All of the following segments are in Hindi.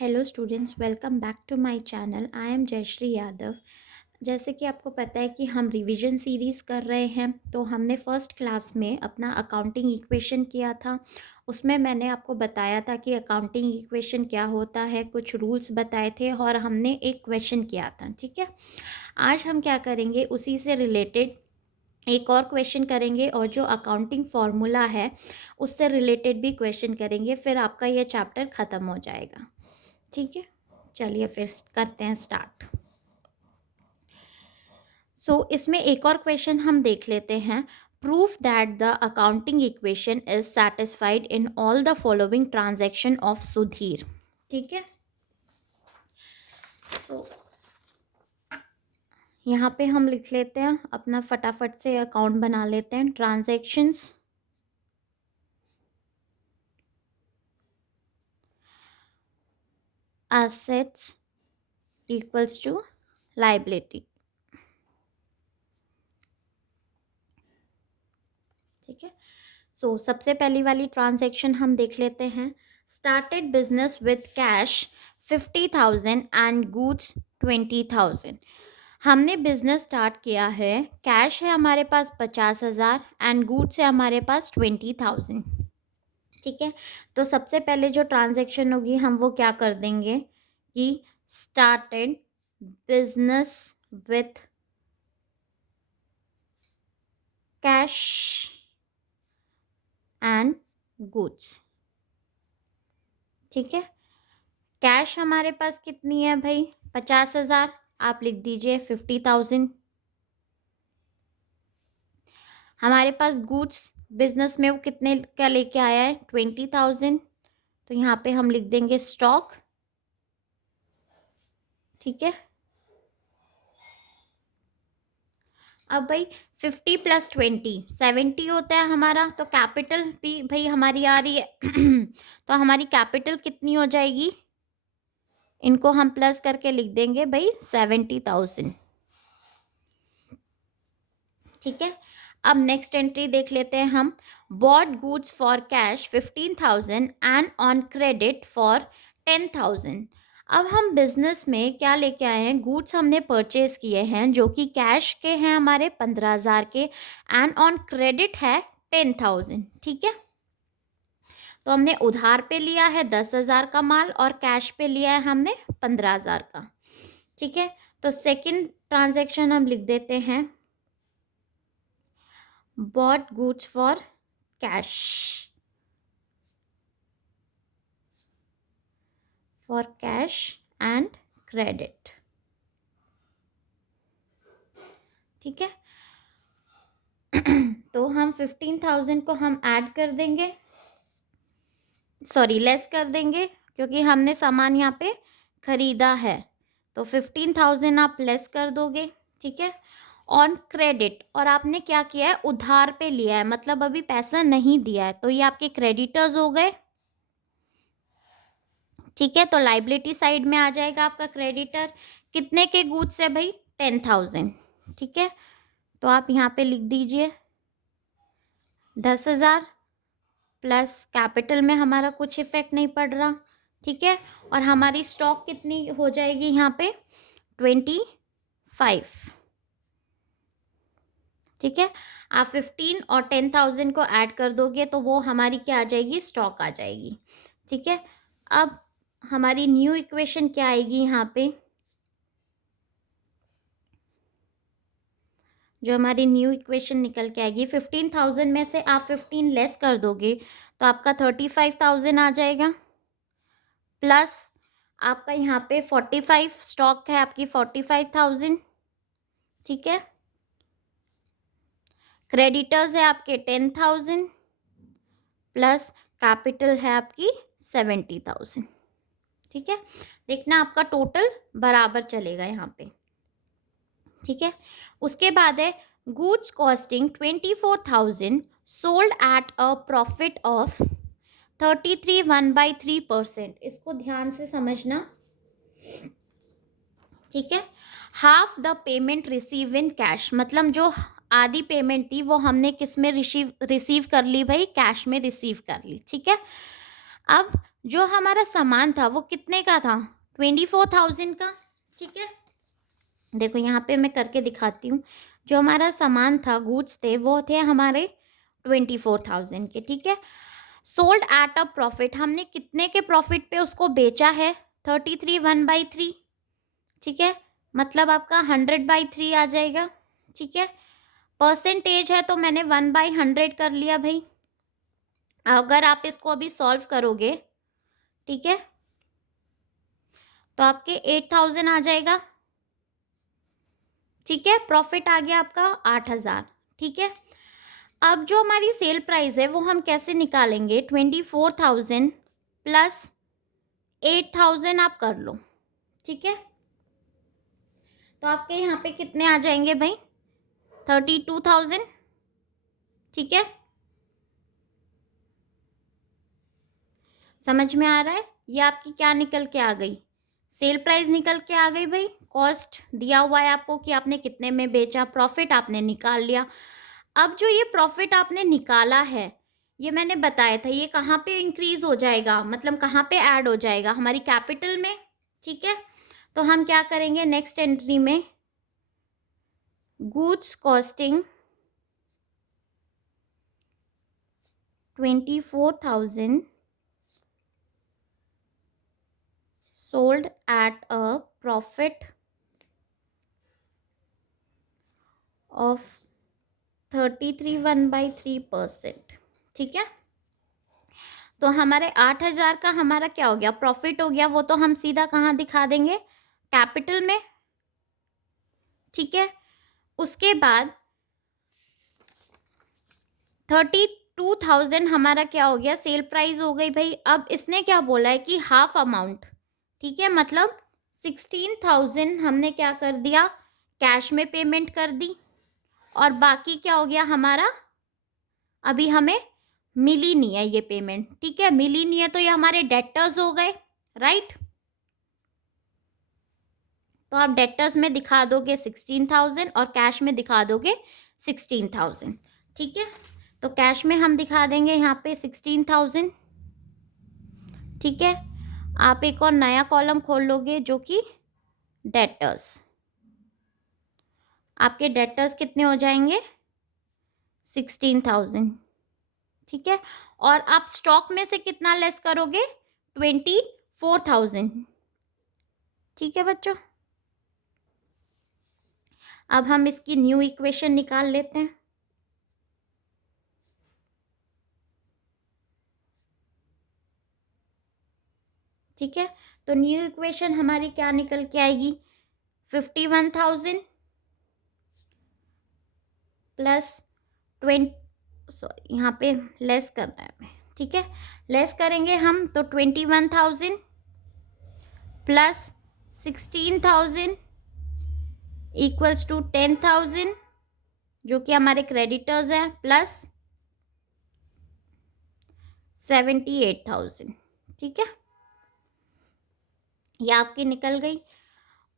Hello students, welcome back to my channel. I am Jayshree Yadav. जैसे कि आपको पता है कि हम रिवीजन सीरीज़ कर रहे हैं, तो हमने फर्स्ट क्लास में अपना अकाउंटिंग इक्वेशन किया था। उसमें मैंने आपको बताया था कि अकाउंटिंग इक्वेशन क्या होता है, कुछ रूल्स बताए थे और हमने एक क्वेश्चन किया था। ठीक है, आज हम क्या करेंगे, उसी से रिलेटेड एक और क्वेश्चन करेंगे और जो अकाउंटिंग फार्मूला है उससे रिलेटेड भी क्वेश्चन करेंगे। फिर आपका ये चैप्टर ख़त्म हो जाएगा। ठीक है, चलिए फिर करते हैं स्टार्ट। इसमें एक और क्वेश्चन हम देख लेते हैं। Proof that the accounting equation is satisfied in all the following transaction of Sudhir. ठीक है, सो यहाँ पे हम लिख लेते हैं, अपना फटाफट से अकाउंट बना लेते हैं। Transactions assets equals to liability। ठीक है, सबसे पहली वाली ट्रांजैक्शन हम देख लेते हैं। Started business with cash 50,000 and goods 20,000। हमने बिजनेस स्टार्ट किया है, कैश है हमारे पास 50,000 एंड गुड्स है हमारे पास 20,000। ठीक है, तो सबसे पहले जो ट्रांजैक्शन होगी हम वो क्या कर देंगे कि started business with cash and goods. ठीक है, कैश हमारे पास कितनी है भाई, 50,000। आप लिख दीजिए 50,000। हमारे पास गुड्स बिजनेस में वो कितने का लेके आया है, 20,000। तो यहाँ पे हम लिख देंगे स्टॉक। ठीक है, अब भाई 50 प्लस 20 70 होता है हमारा, तो कैपिटल भी भाई हमारी आ रही है तो हमारी कैपिटल कितनी हो जाएगी, इनको हम प्लस करके लिख देंगे भाई 70,000। ठीक है, अब नेक्स्ट एंट्री देख लेते हैं हम। Bought goods for cash 15,000 and on credit for 10,000। अब हम बिजनेस में क्या लेके आए हैं, गुड्स हमने परचेज किए हैं जो कि कैश के हैं हमारे 15,000 के, एंड ऑन क्रेडिट है 10,000। ठीक है, तो हमने उधार पे लिया है 10,000 का माल और कैश पे लिया है हमने 15,000 का। ठीक है, तो सेकंड ट्रांजैक्शन हम लिख देते हैं, bought goods for cash and credit। ठीक है, तो हम 15,000 को हम ऐड कर देंगे, सॉरी लेस कर देंगे, क्योंकि हमने सामान यहाँ पे खरीदा है, तो 15,000 आप लेस कर दोगे। ठीक है, ऑन क्रेडिट, और आपने क्या किया है, उधार पे लिया है, मतलब अभी पैसा नहीं दिया है, तो ये आपके क्रेडिटर्स हो गए। ठीक है, तो लाइबिलिटी साइड में आ जाएगा आपका क्रेडिटर। कितने के गुड्स है भाई, 10,000। ठीक है, तो आप यहाँ पे लिख दीजिए 10,000 प्लस कैपिटल में हमारा कुछ इफेक्ट नहीं पड़ रहा। ठीक है, और हमारी स्टॉक कितनी हो जाएगी यहाँ पे, 25। ठीक है, आप 15 और 10,000 को ऐड कर दोगे तो वो हमारी क्या आ जाएगी, स्टॉक आ जाएगी। ठीक है, अब हमारी न्यू इक्वेशन क्या आएगी यहाँ पे, जो हमारी न्यू इक्वेशन निकल के आएगी, 15,000 में से आप 15 लेस कर दोगे तो आपका 35,000 आ जाएगा, प्लस आपका यहाँ पे 45 स्टॉक है आपकी 45,000। ठीक है, क्रेडिटर्स है आपके 10,000 प्लस कैपिटल है आपकी 70,000। ठीक है, देखना आपका टोटल बराबर चलेगा यहाँ पे। ठीक है, उसके बाद है goods costing 24,000 sold at a profit of 33 1/3%। इसको ध्यान से समझना। ठीक है, half the payment receive in cash, मतलब जो आधी पेमेंट थी वो हमने किस में रिसीव कर ली भाई, कैश में रिसीव कर ली। ठीक है, अब जो हमारा सामान था वो कितने का था? 24,000 का। ठीक है, देखो यहाँ पे मैं करके दिखाती हूँ। जो हमारा सामान था, गुड्स थे, वो थे हमारे 24,000 के। ठीक है, सोल्ड एट अ प्रॉफिट, हमने कितने के प्रॉफिट पे उसको बेचा है? 33 1/3। ठीक है, मतलब आपका 100/3 आ जाएगा। ठीक है, परसेंटेज है तो मैंने 1/100 कर लिया भाई। अगर आप इसको अभी सॉल्व करोगे, ठीक है, तो आपके 8,000 आ जाएगा। ठीक है, प्रॉफिट आ गया आपका 8,000। ठीक है, अब जो हमारी सेल प्राइस है वो हम कैसे निकालेंगे? 24,000 प्लस 8,000 आप कर लो। ठीक है, तो आपके यहाँ पे कितने आ जाएंगे भाई? 32,000। ठीक है, समझ में आ रहा है? ये आपकी क्या निकल के आ गई? सेल प्राइस निकल के आ गई भाई। कॉस्ट दिया हुआ है आपको कि आपने कितने में बेचा, प्रॉफिट आपने निकाल लिया। अब जो ये प्रॉफिट आपने निकाला है, ये मैंने बताया था, ये कहाँ पे इंक्रीज हो जाएगा, मतलब कहाँ पे ऐड हो जाएगा? हमारी कैपिटल में। ठीक है, तो हम क्या करेंगे नेक्स्ट एंट्री में? Goods costing 24,000 sold at a profit of 33 1/3%। ठीक है, तो हमारे 8,000 का हमारा क्या हो गया? प्रॉफिट हो गया। वो तो हम सीधा कहाँ दिखा देंगे? कैपिटल में। ठीक है, उसके बाद 32,000 हमारा क्या हो गया? सेल प्राइस हो गई भाई। अब इसने क्या बोला है कि हाफ अमाउंट, ठीक है, मतलब 16,000 हमने क्या कर दिया? कैश में पेमेंट कर दी। और बाकी क्या हो गया हमारा? अभी हमें मिली नहीं है ये पेमेंट। ठीक है, मिली नहीं है तो ये हमारे डेटर्स हो गए, राइट? तो आप डेटर्स में दिखा दोगे 16,000 और कैश में दिखा दोगे 16,000। ठीक है, तो कैश में हम दिखा देंगे यहाँ पे 16,000। ठीक है, आप एक और नया कॉलम खोल लोगे जो कि डेटर्स। आपके डेटर्स कितने हो जाएंगे? 16,000। ठीक है, और आप स्टॉक में से कितना लेस करोगे? 24,000। ठीक है बच्चों, अब हम इसकी न्यू इक्वेशन निकाल लेते हैं। ठीक है, तो न्यू इक्वेशन हमारी क्या निकल के आएगी? 51,000 प्लस 20, सॉरी यहाँ पे लेस करना है हमें। ठीक है, लेस करेंगे हम तो 21,000 प्लस 16,000 इक्वल्स टू 10,000 जो कि हमारे क्रेडिटर्स हैं, प्लस 78,000। ठीक है, ये आपकी निकल गई।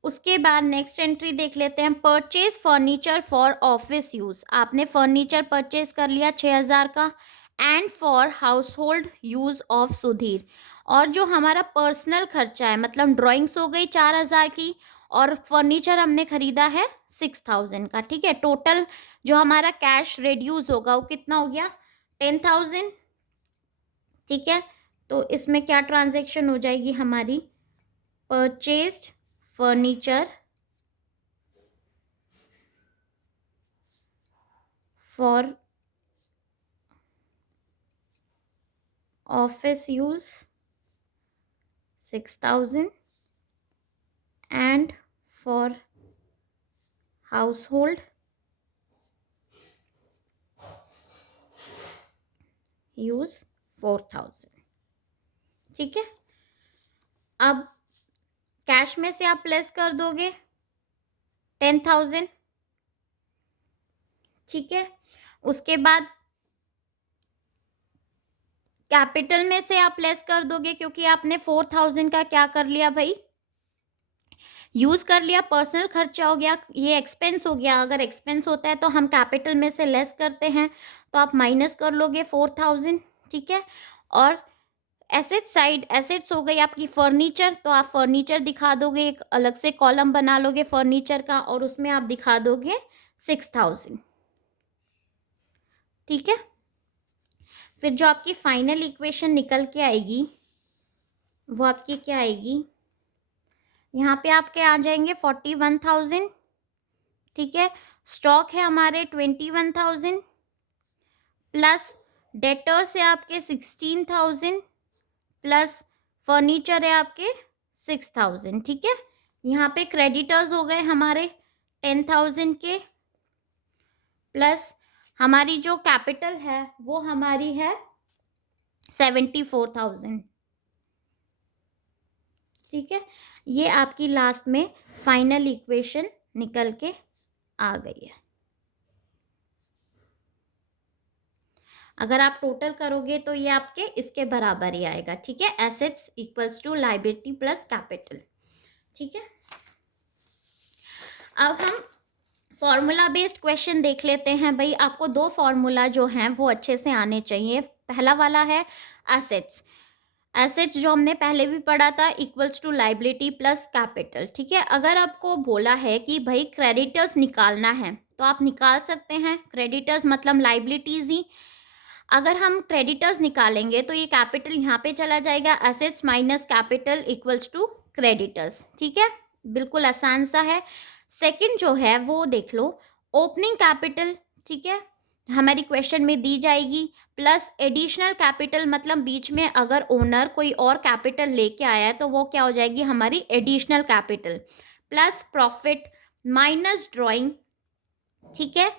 उसके बाद नेक्स्ट एंट्री देख लेते हैं। Purchase furniture for office use, आपने फर्नीचर परचेज कर लिया 6,000 का। And for house hold use of Sudhir, और जो हमारा पर्सनल खर्चा है, मतलब ड्राइंग्स हो गई 4,000 की और फर्नीचर हमने खरीदा है 6,000 का। ठीक है, टोटल जो हमारा कैश रिड्यूस होगा वो कितना हो गया? 10,000। ठीक है, तो इसमें क्या ट्रांजेक्शन हो जाएगी हमारी? Purchased furniture for office use 6,000 and for house hold use 4,000। ठीक है, अब कैश में से आप लेस कर दोगे 10,000। ठीक है, उसके बाद कैपिटल में से आप लेस कर दोगे क्योंकि आपने 4,000 का क्या कर लिया भाई? यूज कर लिया। पर्सनल खर्चा हो गया, ये एक्सपेंस हो गया। अगर एक्सपेंस होता है तो हम कैपिटल में से लेस करते हैं, तो आप माइनस कर लोगे 4,000। ठीक है, और एसेट साइड, एसेट्स हो गई आपकी फर्नीचर, तो आप फर्नीचर दिखा दोगे, एक अलग से कॉलम बना लोगे फर्नीचर का और उसमें आप दिखा दोगे 6,000। ठीक है, फिर जो आपकी फाइनल इक्वेशन निकल के आएगी वो आपकी क्या आएगी, यहाँ पे आपके आ जाएंगे 41,000। ठीक है, स्टॉक है हमारे 21,000 प्लस डेटर्स है आपके 16,000 प्लस फर्नीचर है आपके 6,000। ठीक है, यहाँ पे क्रेडिटर्स हो गए हमारे 10,000 के प्लस हमारी जो कैपिटल है वो हमारी है 74,000। ठीक है, ये आपकी लास्ट में फाइनल इक्वेशन निकल के आ गई है। अगर आप टोटल करोगे तो ये आपके इसके बराबर ही आएगा। ठीक है, assets equals to liability plus capital. ठीक है, अब हम फॉर्मूला बेस्ड क्वेश्चन देख लेते हैं। भाई आपको दो फॉर्मूला जो हैं वो अच्छे से आने चाहिए। पहला वाला है एसेट्स, एसेट्स जो हमने पहले भी पढ़ा था equals to liability plus capital. ठीक है, अगर आपको बोला है कि भाई क्रेडिटर्स निकालना है तो आप निकाल सकते हैं, क्रेडिटर्स मतलब लायबिलिटीज ही। अगर हम क्रेडिटर्स निकालेंगे तो ये कैपिटल यहाँ पे चला जाएगा, assets minus capital equals to creditors. ठीक है, बिल्कुल आसान सा है। सेकंड जो है वो देख लो, ओपनिंग कैपिटल। ठीक है, हमारी क्वेश्चन में दी जाएगी प्लस एडिशनल कैपिटल, मतलब बीच में अगर ओनर कोई और कैपिटल लेके आया है तो वो क्या हो जाएगी हमारी additional capital, plus profit minus drawing. ठीक है,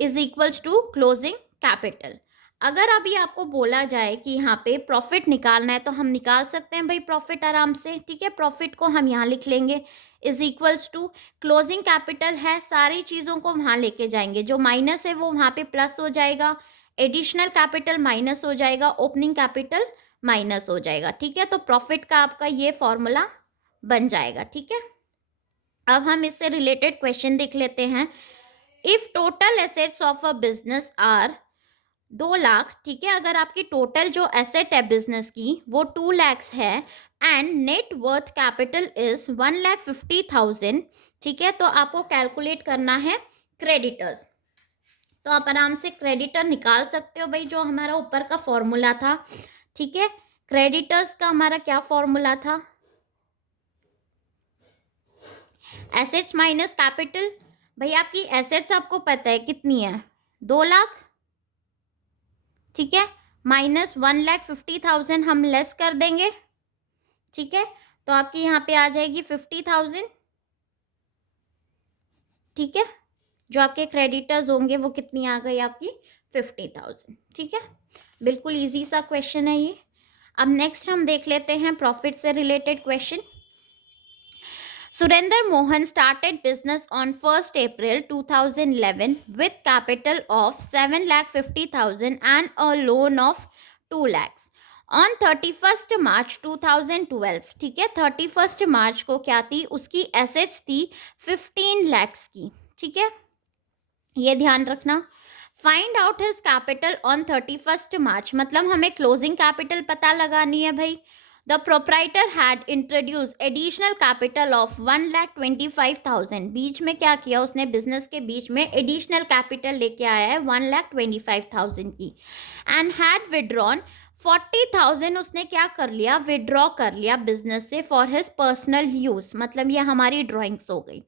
is equals to closing capital. अगर अभी आपको बोला जाए कि यहाँ पे प्रॉफिट निकालना है तो हम निकाल सकते हैं भाई प्रॉफिट आराम से। ठीक है, प्रॉफिट को हम यहाँ लिख लेंगे is equals to closing capital है, सारी चीज़ों को वहाँ लेके जाएंगे, जो माइनस है वो वहाँ पे प्लस हो जाएगा, एडिशनल कैपिटल माइनस हो जाएगा, ओपनिंग कैपिटल माइनस हो जाएगा। ठीक है, तो प्रॉफिट का आपका ये फॉर्मूला बन जाएगा। ठीक है, अब हम इससे रिलेटेड क्वेश्चन देख लेते हैं। If total assets of a business are 2 lakh. ठीक है, अगर आपकी टोटल जो एसेट है बिजनेस की वो 2 लैक्स है and net worth capital is 1,50,000। ठीक है, तो आपको कैलकुलेट करना है क्रेडिटर्स। तो आप आराम से क्रेडिटर निकाल सकते हो भाई, जो हमारा ऊपर का फॉर्मूला था। ठीक है, क्रेडिटर्स का हमारा क्या फॉर्मूला था, एसेट्स माइनस कैपिटल। भाई आपकी एसेट्स आपको पता है कितनी है, 2 लाख। ठीक है, माइनस 1,50,000 हम लेस कर देंगे। ठीक है, तो आपकी यहाँ पे आ जाएगी 50,000। ठीक है, जो आपके क्रेडिटर्स होंगे वो कितनी आ गई आपकी 50,000। ठीक है, बिल्कुल इजी सा क्वेश्चन है ये। अब नेक्स्ट हम देख लेते हैं प्रॉफिट से related question. Surender Mohan started business on 1st April 2011 with capital of 7,50,000 and a loan of 2 lakhs. On 31st March 2012, ठीक है, 31st मार्च को क्या थी, उसकी एसेट्स थी 15 लैक्स की। ठीक है, ये ध्यान रखना। Find out his capital on 31st मार्च, मतलब हमें क्लोजिंग कैपिटल पता लगानी है भाई। The proprietor had introduced additional capital of 1,25,000। बीच में क्या किया उसने, बिजनेस के बीच में एडिशनल कैपिटल लेके आया है 1,25,000 की, एंड हैड विड्रॉन 40,000। उसने क्या कर लिया, विड्रॉ कर लिया बिजनेस से फॉर हिज पर्सनल यूज, मतलब ये हमारी ड्राइंग्स हो गई।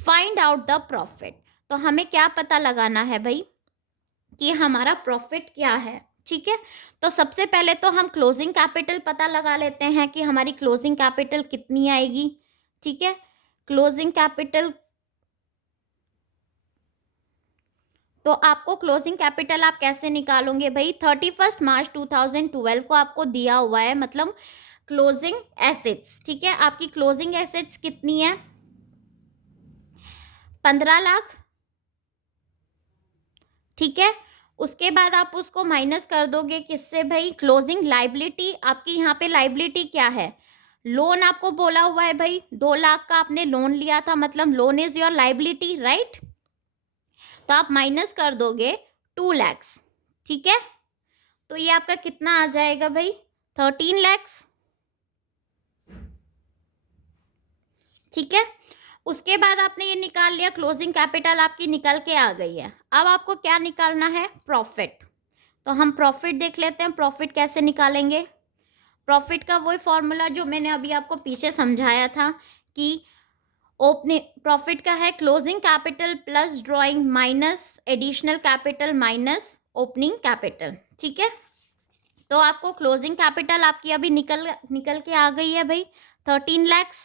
फाइंड आउट द प्रॉफिट, तो हमें क्या पता लगाना है भाई कि हमारा प्रॉफिट क्या है। ठीक है, तो सबसे पहले तो हम क्लोजिंग कैपिटल पता लगा लेते हैं कि हमारी क्लोजिंग कैपिटल कितनी आएगी। ठीक है, क्लोजिंग कैपिटल, तो आपको क्लोजिंग कैपिटल आप कैसे निकालोगे भाई, 31st मार्च 2012 को आपको दिया हुआ है, मतलब क्लोजिंग एसेट्स। ठीक है, आपकी क्लोजिंग एसेट्स कितनी है, 15 लाख। ठीक है, उसके बाद आप उसको माइनस कर दोगे किससे भाई, क्लोजिंग लाइबिलिटी। आपकी यहाँ पे लाइबिलिटी क्या है, लोन आपको बोला हुआ है भाई, 2 लाख का आपने लोन लिया था, मतलब loan is your liability, right. तो आप माइनस कर दोगे 2 लैक्स। ठीक है, तो ये आपका कितना आ जाएगा भाई, 13 lakhs। ठीक है, उसके बाद आपने ये निकाल लिया, क्लोजिंग कैपिटल आपकी निकल के आ गई है। अब आपको क्या निकालना है? प्रॉफिट। तो हम प्रॉफिट देख लेते हैं, प्रॉफिट कैसे निकालेंगे। प्रॉफिट का वही फॉर्मूला जो मैंने अभी आपको पीछे समझाया था कि ओपनिंग प्रॉफिट का है closing capital plus drawing minus additional capital minus opening capital. ठीक है, तो आपको क्लोजिंग कैपिटल आपकी अभी निकल के आ गई है भाई, 13 lakhs।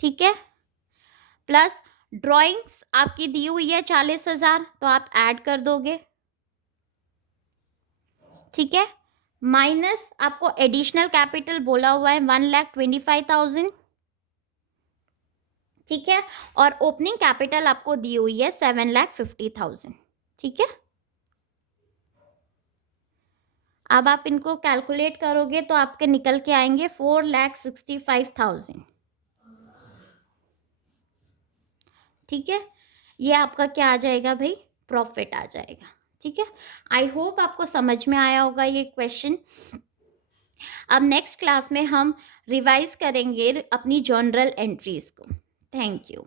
ठीक है, प्लस ड्रॉइंग्स आपकी दी हुई है 40,000, तो आप ऐड कर दोगे। ठीक है, माइनस आपको एडिशनल कैपिटल बोला हुआ है 1,25,000। ठीक है, और ओपनिंग कैपिटल आपको दी हुई है 7,50,000। ठीक है, अब आप इनको कैलकुलेट करोगे तो आपके निकल के आएंगे 4,65,000। ठीक है, ये आपका क्या आ जाएगा भाई? प्रॉफिट आ जाएगा। ठीक है, आई होप आपको समझ में आया होगा ये क्वेश्चन। अब नेक्स्ट क्लास में हम रिवाइज करेंगे अपनी जर्नल एंट्रीज को। Thank you.